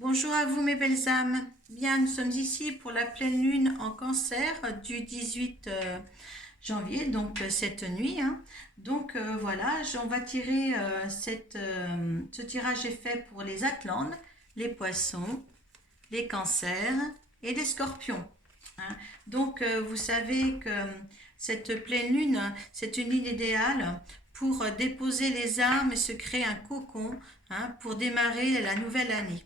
Bonjour à vous mes belles âmes. Bien, nous sommes ici pour la pleine lune en Cancer du 18 janvier, donc cette nuit. Donc voilà, on va tirer ce tirage est fait pour les Atlantes, les Poissons, les Cancers et les Scorpions. Donc vous savez que cette pleine lune, c'est une lune idéale pour déposer les armes et se créer un cocon pour démarrer la nouvelle année.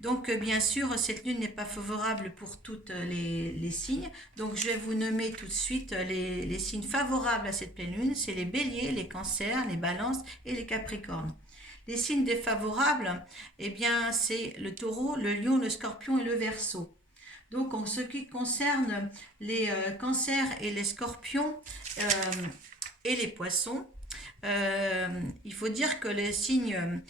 Donc, bien sûr, cette lune n'est pas favorable pour toutes les signes. Donc, je vais vous nommer tout de suite les signes favorables à cette pleine lune. C'est les béliers, les cancers, les balances et les capricornes. Les signes défavorables, eh bien, c'est le taureau, le lion, le scorpion et le verseau. Donc, en ce qui concerne les cancers et les scorpions euh, et les poissons, il faut dire que les signes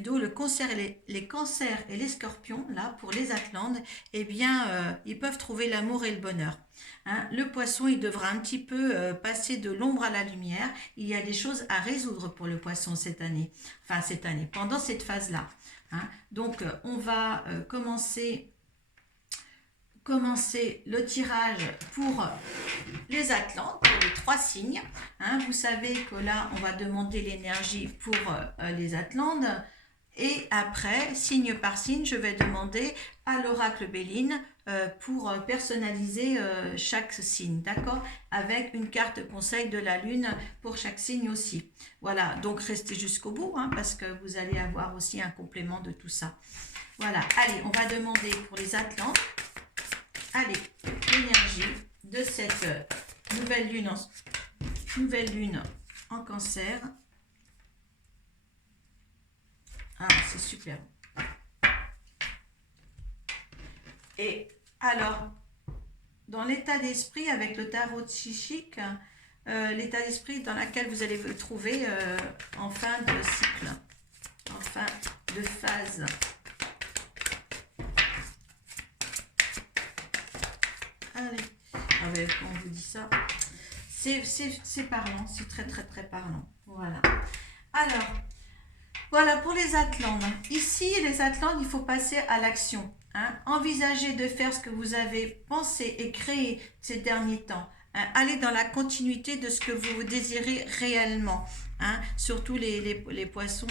d'eau, le cancer et les cancers et les scorpions, là, pour les Atlantes, eh bien, ils peuvent trouver l'amour et le bonheur. Le poisson, il devra un petit peu passer de l'ombre à la lumière. Il y a des choses à résoudre pour le poisson cette année. Enfin, cette année, pendant cette phase-là. Donc, on va commencer le tirage pour les Atlantes, pour les trois signes. Vous savez que là, on va demander l'énergie pour les Atlantes. Et après, signe par signe, je vais demander à l'oracle Béline pour personnaliser chaque signe, d'accord? Avec une carte conseil de la Lune pour chaque signe aussi. Voilà, donc restez jusqu'au bout, parce que vous allez avoir aussi un complément de tout ça. Voilà, allez, on va demander pour les Atlantes. Allez, l'énergie de cette nouvelle lune en cancer. Ah, c'est super. Et alors, dans l'état d'esprit avec le tarot psychique, l'état d'esprit dans lequel vous allez vous trouver en fin de cycle, en fin de phase. Allez, quand on vous dit ça, c'est parlant, c'est très très très parlant. Voilà. Alors, voilà pour les Atlantes. Ici, les Atlantes, il faut passer à l'action. Envisagez de faire ce que vous avez pensé et créé ces derniers temps. Allez dans la continuité de ce que vous désirez réellement. Surtout les poissons,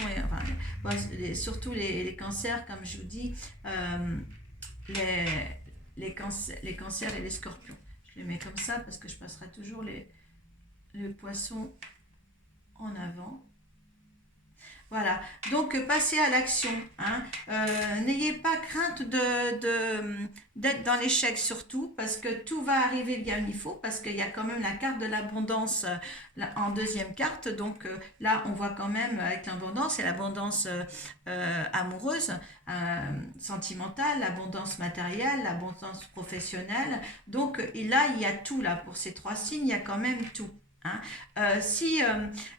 surtout les cancers, comme je vous dis, les, les cancers et les scorpions. Je les mets comme ça parce que je passerai toujours le poisson en avant. Voilà, donc passez à l'action. N'ayez pas crainte d'être dans l'échec surtout, parce que tout va arriver bien il faut, parce qu'il y a quand même la carte de l'abondance en deuxième carte. Donc là, on voit quand même avec l'abondance, et l'abondance amoureuse, sentimentale, l'abondance matérielle, l'abondance professionnelle. Donc et là, il y a tout là, pour ces trois signes, il y a quand même tout. Si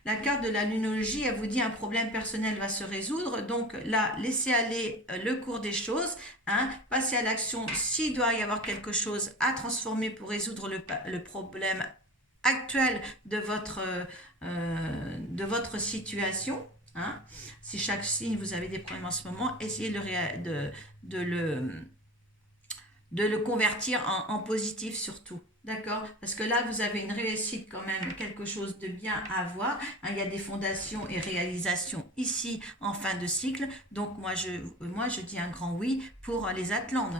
la carte de la lunologie, elle vous dit un problème personnel va se résoudre, donc là, laissez aller le cours des choses, passez à l'action s'il doit y avoir quelque chose à transformer pour résoudre le problème actuel de votre situation. Si chaque signe, vous avez des problèmes en ce moment, essayez de le convertir en positif surtout. D'accord? Parce que là, vous avez une réussite quand même, quelque chose de bien à avoir. Il y a des fondations et réalisations ici en fin de cycle. Donc, moi, je dis un grand oui pour les Atlantes.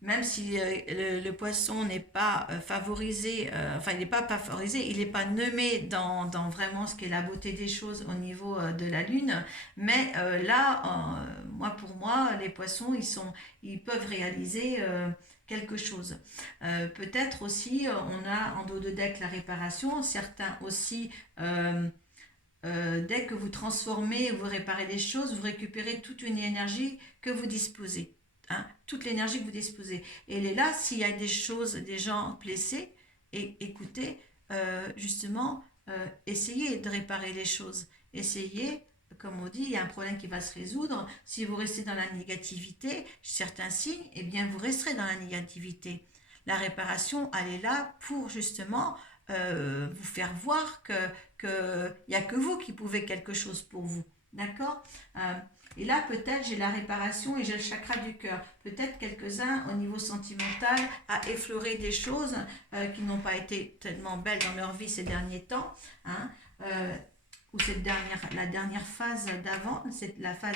Même si le poisson n'est pas favorisé, il n'est pas favorisé, il n'est pas nommé dans vraiment ce qui est la beauté des choses au niveau de la Lune. Mais là, pour moi, les poissons, ils peuvent réaliser quelque chose. Peut-être aussi, on a en dos de deck la réparation, certains aussi. Dès que vous transformez, vous réparez les choses, vous récupérez toute une énergie que vous disposez. Toute l'énergie que vous disposez. Et elle est là, s'il y a des choses, des gens blessés, et écoutez, justement, essayez de réparer les choses. Essayez, comme on dit, il y a un problème qui va se résoudre. Si vous restez dans la négativité, certains signes, eh bien, vous resterez dans la négativité. La réparation, elle est là pour justement vous faire voir que il n'y a que vous qui pouvez quelque chose pour vous. D'accord. Et là, peut-être, j'ai la réparation et j'ai le chakra du cœur. Peut-être quelques-uns, au niveau sentimental, à effleurer des choses qui n'ont pas été tellement belles dans leur vie ces derniers temps. Hein, ou la dernière phase d'avant, c'est la phase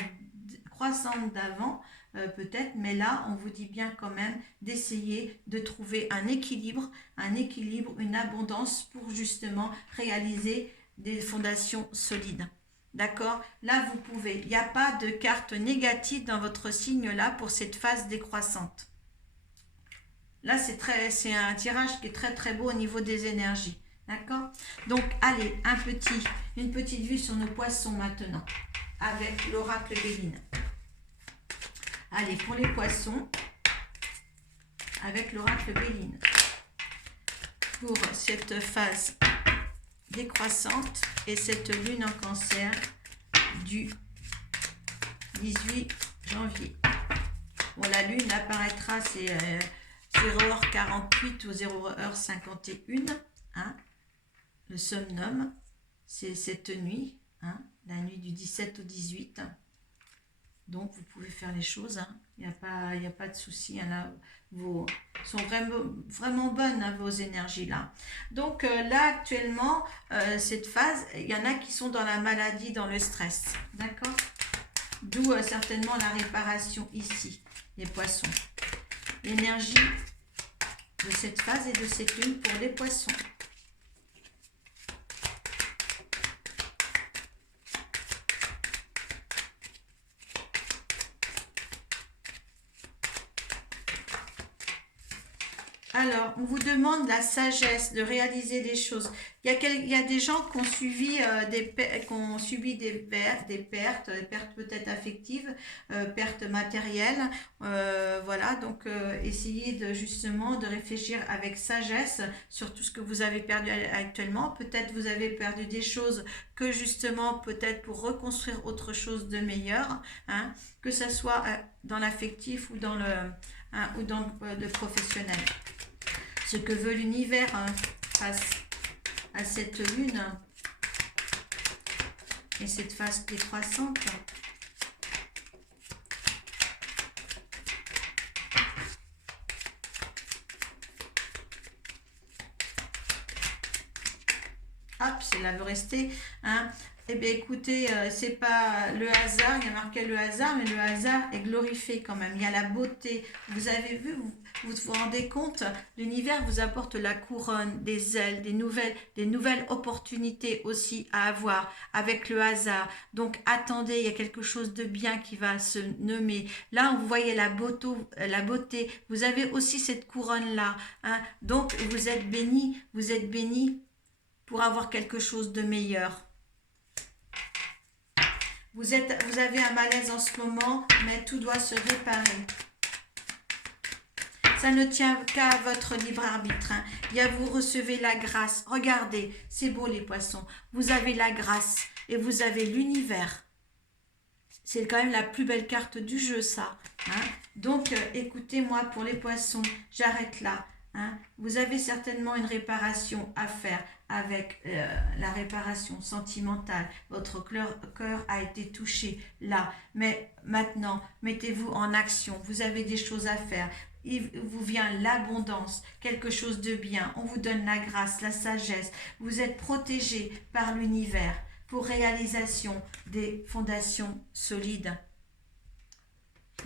croissante d'avant, peut-être, mais là, on vous dit bien quand même d'essayer de trouver un équilibre, une abondance pour justement réaliser des fondations solides. D'accord? Là, vous pouvez. Il n'y a pas de carte négative dans votre signe là pour cette phase décroissante. Là, c'est un tirage qui est très très beau au niveau des énergies. D'accord? Donc, allez, une petite vue sur nos poissons maintenant avec l'oracle Béline. Allez, pour les poissons, avec l'oracle Béline. Pour cette phase décroissante et cette lune en cancer du 18 janvier. Bon, la lune apparaîtra, c'est 0h48 ou 0h51. Hein, le somnum, c'est cette nuit, hein, la nuit du 17 au 18. Donc, vous pouvez faire les choses. Hein. Il n'y a pas de souci. Hein, là, sont vraiment bonnes, hein, vos énergies là. Donc, là, actuellement, cette phase, il y en a qui sont dans la maladie, dans le stress. D'accord? D'où certainement la réparation ici, les poissons. L'énergie de cette phase et de cette lune pour les poissons. Alors, on vous demande la sagesse de réaliser des choses. Il y a des gens qui ont subi des pertes peut-être affectives, pertes matérielles. Voilà, donc essayez justement de réfléchir avec sagesse sur tout ce que vous avez perdu actuellement. Peut-être vous avez perdu des choses que justement, peut-être pour reconstruire autre chose de meilleur, hein, que ce soit dans l'affectif ou dans le professionnel. Ce que veut l'univers face à cette lune et cette phase décroissante. Hop, c'est là, veut rester. Hein. Eh bien, écoutez, c'est pas le hasard, il y a marqué le hasard, mais le hasard est glorifié quand même. Il y a la beauté. Vous avez vu, vous rendez compte, l'univers vous apporte la couronne, des ailes, des nouvelles opportunités aussi à avoir avec le hasard. Donc, attendez, il y a quelque chose de bien qui va se nommer. Là, vous voyez la beauté. Vous avez aussi cette couronne-là. Hein. Donc, vous êtes bénis pour avoir quelque chose de meilleur. Vous avez un malaise en ce moment, mais tout doit se réparer. Ça ne tient qu'à votre libre arbitre. Hein. Vous recevez la grâce. Regardez, c'est beau les poissons. Vous avez la grâce et vous avez l'univers. C'est quand même la plus belle carte du jeu, ça. Hein. Donc, écoutez-moi, pour les poissons, j'arrête là. Hein. Vous avez certainement une réparation à faire avec la réparation sentimentale. Votre cœur a été touché là. Mais maintenant, mettez-vous en action. Vous avez des choses à faire. Il vous vient l'abondance, quelque chose de bien. On vous donne la grâce, la sagesse. Vous êtes protégé par l'univers pour réalisation des fondations solides.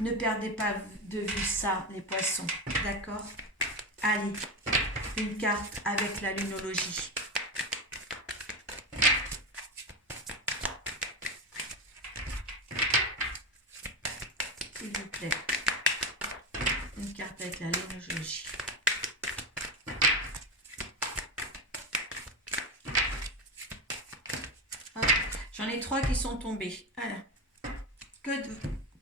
Ne perdez pas de vue ça, les poissons. D'accord ? Allez, une carte avec la lunologie. S'il vous plaît. Une carte avec la lunologie. J'en ai 3 qui sont tombés. Voilà.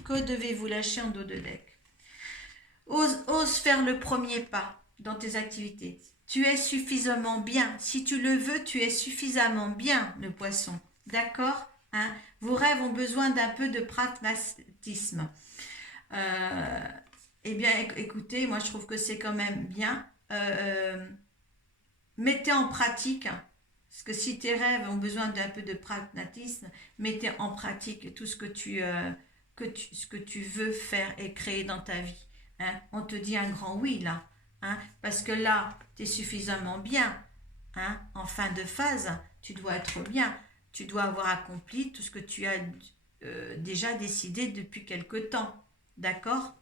Que devez-vous lâcher en dos de deck? Ose faire le premier pas dans tes activités. Tu es suffisamment bien. Si tu le veux, tu es suffisamment bien, le poisson. D'accord? Hein? Vos rêves ont besoin d'un peu de pragmatisme. Eh bien, écoutez, moi je trouve que c'est quand même bien. Mettez en pratique, parce que si tes rêves ont besoin d'un peu de pragmatisme, mettez en pratique tout ce que tu ce que tu veux faire et créer dans ta vie. Hein. On te dit un grand oui là, hein, parce que là, tu es suffisamment bien. Hein, en fin de phase, tu dois être bien. Tu dois avoir accompli tout ce que tu as déjà décidé depuis quelque temps. D'accord?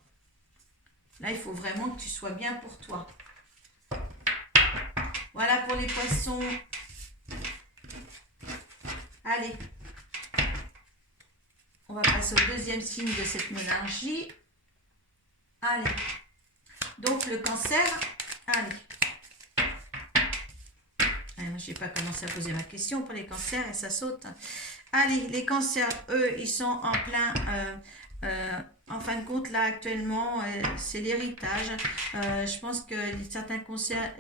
Là, il faut vraiment que tu sois bien pour toi. Voilà pour les poissons. Allez. On va passer au deuxième signe de cette mélangie. Allez. Donc, le cancer. Allez. Je n'ai pas commencé à poser ma question pour les cancers et ça saute. Allez, les cancers, eux, ils sont en plein... en fin de compte, là, actuellement, c'est l'héritage. Je pense que certains cancers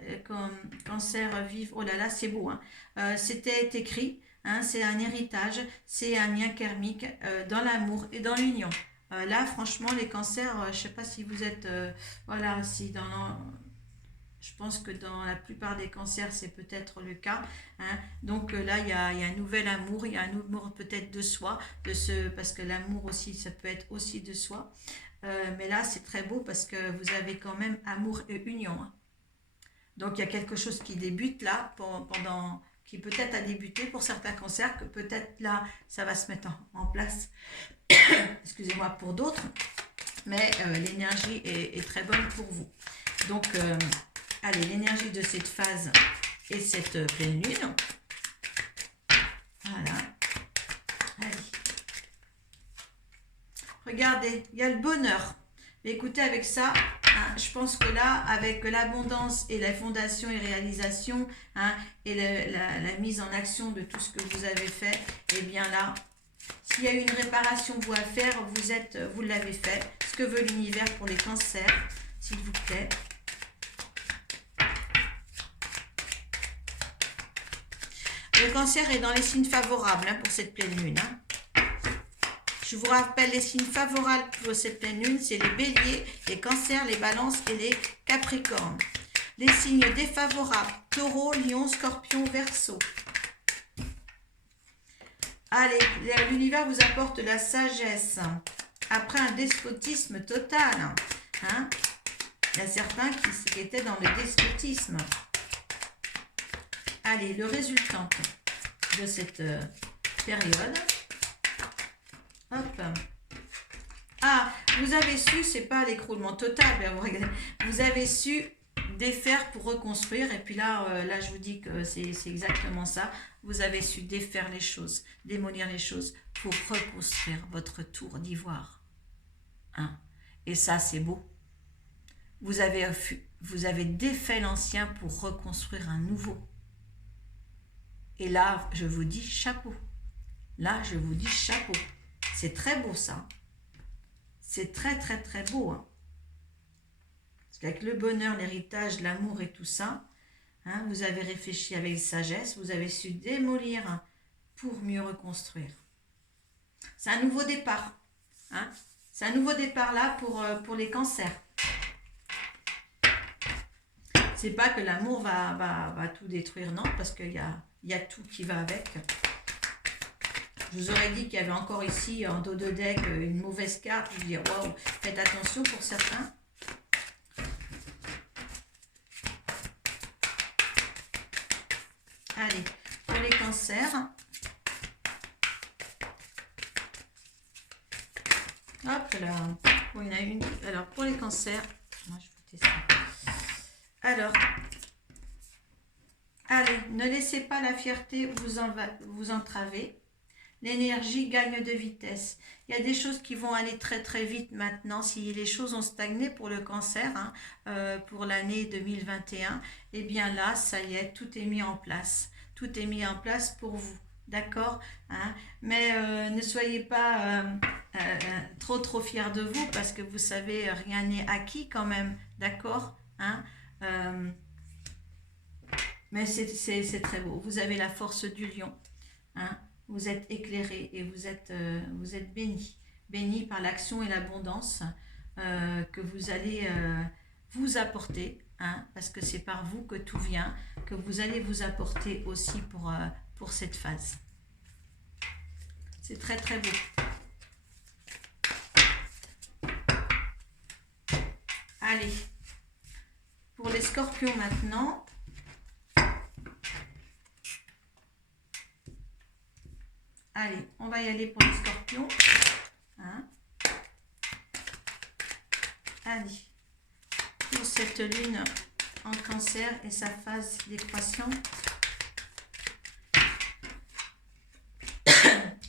vivent... Oh là là, c'est beau. Hein. C'était écrit. Hein, c'est un héritage. C'est un lien karmique dans l'amour et dans l'union. Là, franchement, les cancers, je ne sais pas si vous êtes... voilà, si dans... Je pense que dans la plupart des cancers, c'est peut-être le cas. Hein. Donc là, il y a un nouvel amour. Il y a un amour peut-être de soi, parce que l'amour aussi, ça peut être aussi de soi. Mais là, c'est très beau parce que vous avez quand même amour et union. Hein. Donc il y a quelque chose qui débute là, qui peut-être a débuté pour certains cancers, que peut-être là, ça va se mettre en place. Excusez-moi, pour d'autres. Mais l'énergie est très bonne pour vous. Donc... allez, l'énergie de cette phase et cette pleine lune. Voilà. Allez. Regardez, il y a le bonheur. Mais écoutez, avec ça, hein, je pense que là, avec l'abondance et la fondation et réalisation, hein, et la mise en action de tout ce que vous avez fait, eh bien là, s'il y a une réparation à faire, vous l'avez fait. Ce que veut l'univers pour les cancers, s'il vous plaît. Le cancer est dans les signes favorables hein, pour cette pleine lune. Hein. Je vous rappelle les signes favorables pour cette pleine lune, c'est les béliers, les cancers, les balances et les capricornes. Les signes défavorables, taureau, lion, scorpion, verseau. Allez, l'univers vous apporte la sagesse. Après un despotisme total. Hein. Il y a certains qui étaient dans le despotisme. Allez, le résultat de cette période. Hop. Ah, vous avez su, c'est pas l'écroulement total, mais vous avez su défaire pour reconstruire. Et puis là, je vous dis que c'est exactement ça. Vous avez su défaire les choses, démolir les choses pour reconstruire votre tour d'ivoire. Hein? Et ça, c'est beau. Vous avez défait l'ancien pour reconstruire un nouveau. Et là, je vous dis chapeau. Là, je vous dis chapeau. C'est très beau, ça. C'est très, très, très beau. Hein. Parce qu'avec le bonheur, l'héritage, l'amour et tout ça, hein, vous avez réfléchi avec sagesse, vous avez su démolir pour mieux reconstruire. C'est un nouveau départ. Hein. C'est un nouveau départ là pour les cancers. C'est pas que l'amour va tout détruire, non, parce qu'il y a tout qui va avec. Je vous aurais dit qu'il y avait encore ici, en dos de deck, une mauvaise carte. Je vous dis, waouh, faites attention pour certains. Allez, pour les cancers. Hop là. Bon, il y en a une. Alors, pour les cancers, moi je vais tester. Alors, allez, ne laissez pas la fierté vous entraver. L'énergie gagne de vitesse. Il y a des choses qui vont aller très très vite maintenant. Si les choses ont stagné pour le cancer, hein, pour l'année 2021, eh bien là, ça y est, tout est mis en place. Tout est mis en place pour vous. D'accord, hein? Mais ne soyez pas trop fiers de vous parce que vous savez, rien n'est acquis quand même. D'accord, hein? Mais c'est très beau. Vous avez la force du lion. Hein? Vous êtes éclairé et vous êtes béni. Béni par l'action et l'abondance que vous allez vous apporter. Hein? Parce que c'est par vous que tout vient. Que vous allez vous apporter aussi pour cette phase. C'est très très beau. Allez, pour les scorpions maintenant. Allez, on va y aller pour les scorpions. Hein? Allez, pour cette lune en cancer et sa phase décroissante.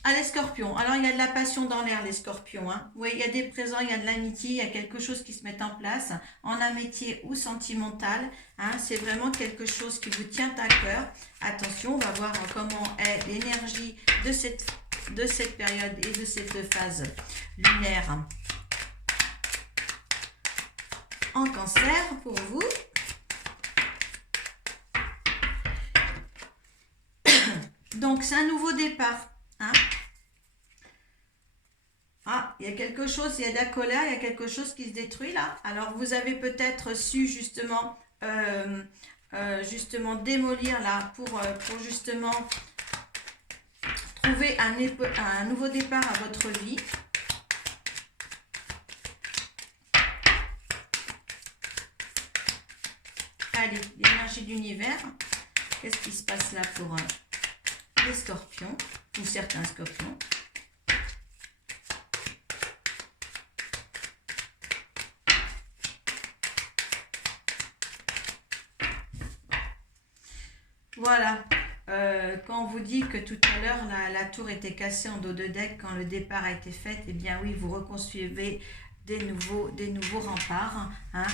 Ah, les scorpions. Alors, il y a de la passion dans l'air, les scorpions. Hein. Oui, il y a des présents, il y a de l'amitié, il y a quelque chose qui se met en place, en amitié ou sentimental. Hein. C'est vraiment quelque chose qui vous tient à cœur. Attention, on va voir comment est l'énergie de cette période et de cette phase lunaire en cancer pour vous. Donc, c'est un nouveau départ. Hein? Ah, il y a quelque chose, il y a de la colère, il y a quelque chose qui se détruit là. Alors, vous avez peut-être su justement, démolir là pour justement trouver un nouveau départ à votre vie. Allez, l'énergie de l'univers. Qu'est-ce qui se passe là pour les scorpions ou certains scorpions? Voilà, quand on vous dit que tout à l'heure la tour était cassée en dos de deck quand le départ a été fait, eh bien oui, vous reconstruisez des nouveaux remparts, hein,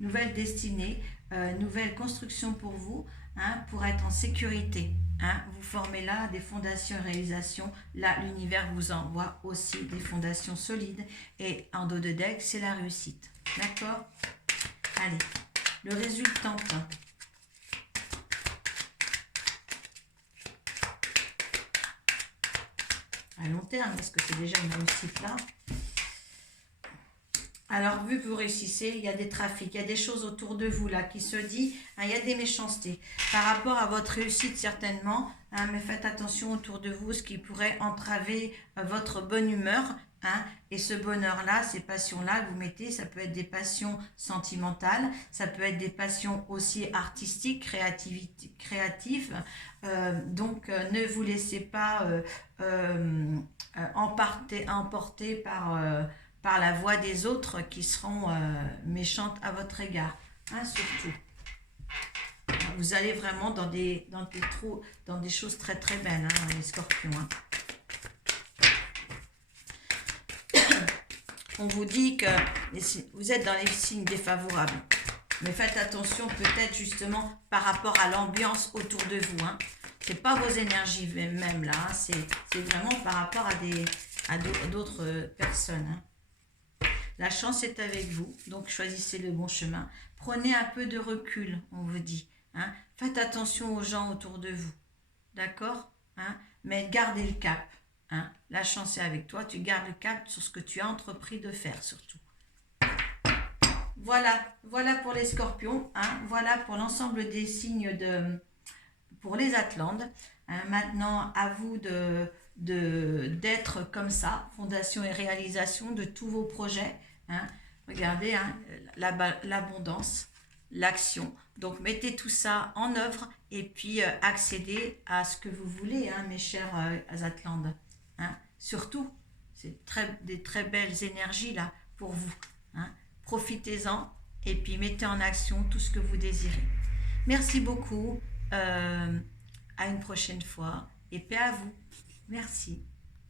nouvelle destinée, nouvelle construction pour vous, hein, pour être en sécurité. Hein. Vous formez là des fondations et réalisations. Là, l'univers vous envoie aussi des fondations solides. Et en dos de deck, c'est la réussite. D'accord? Allez, le résultante. À long terme, parce que c'est déjà une réussite là. Alors, vu que vous réussissez, il y a des trafics, il y a des choses autour de vous là qui se disent, hein, il y a des méchancetés par rapport à votre réussite certainement, hein, mais faites attention autour de vous, ce qui pourrait entraver votre bonne humeur. Hein, et ce bonheur-là, ces passions-là que vous mettez, ça peut être des passions sentimentales, ça peut être des passions aussi artistiques, créatives. Donc, ne vous laissez pas emporter par la voix des autres qui seront méchantes à votre égard. Hein, surtout. Vous allez vraiment dans des choses très très belles, hein, les scorpions. Hein. On vous dit que vous êtes dans les signes défavorables. Mais faites attention peut-être justement par rapport à l'ambiance autour de vous. Hein. Ce n'est pas vos énergies même là. Hein. C'est vraiment par rapport à d'autres personnes. Hein. La chance est avec vous. Donc choisissez le bon chemin. Prenez un peu de recul, on vous dit. Hein. Faites attention aux gens autour de vous. D'accord, hein. Mais gardez le cap. Hein. La chance est avec toi, tu gardes le cap sur ce que tu as entrepris de faire surtout. Voilà pour les scorpions, hein. Voilà pour l'ensemble des signes pour les Atlantes. Hein. Maintenant, à vous d'être comme ça, fondation et réalisation de tous vos projets. Hein. Regardez, hein, l'abondance, l'action. Donc, mettez tout ça en œuvre et puis accédez à ce que vous voulez, hein, mes chers Atlantes. Hein, surtout, c'est des très belles énergies là pour vous. Hein. Profitez-en et puis mettez en action tout ce que vous désirez. Merci beaucoup. À une prochaine fois et paix à vous. Merci.